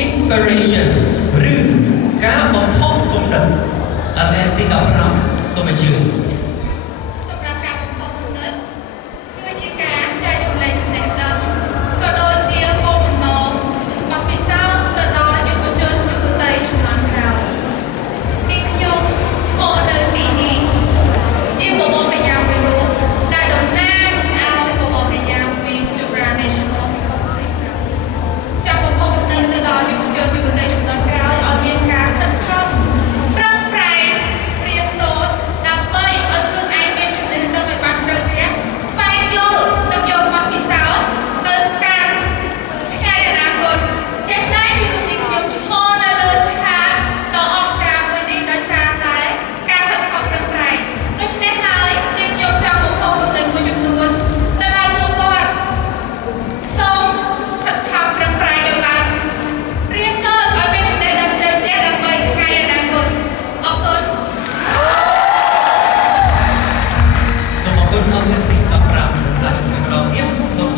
inspiration หรือการบ่มเพาะกำลังอันเป็นสิ่งที่เราสมชื่อสำหรับการบ่มเพาะกำลังគឺជាការចែករំលែកចំណេះដឹងក៏ដូចជាគោលបំណងបទពិសោធន៍ទៅដល់យុវជនយុវតីជំនាន់ក្រោយទីខ្ញុំឈរនៅទីនេះជាបបរកញ្ញាមួយរូបដែលតំណាងឲ្យបបរកញ្ញា Miss Supranational ចាប់បំផុសកំណើតទៅដល់យុវជនយុវតីជំនាន់ក្រោយឲ្យមានការខិតខំប្រឹងប្រែងរៀនសូត្រដើម្បីឲ្យខ្លួនឯងមានចំណេះដឹងឲ្យបានជ្រៅជ្រះស្វែងយល់និងយកបទពិសោធន៍ទៅកាន់ថ្ងៃអនាគតជាក់ស្ដែងទីរូបនេះខ្ញុំឈរនៅលើឆាកដ៏អស្ចារ្យមួយនេះដោយសារតែការខិតខំប្រឹងប្រែងដូច្នេះហើយនាងខ្ញុំចង់បំផុសកំណើតមួយចំនួនទៅដល់ពួកគាត់សូមខិតខំប្រឹងប្រែងឲ្យបានរៀនសូត្រឲ្យមានចំណេះដឹងជ្រៅជ្រះដើម្បីថ្ងៃអនាគតអរគុណសូមអរគុណដល់អ្នកទី15 slash ម្ដងទៀតសូម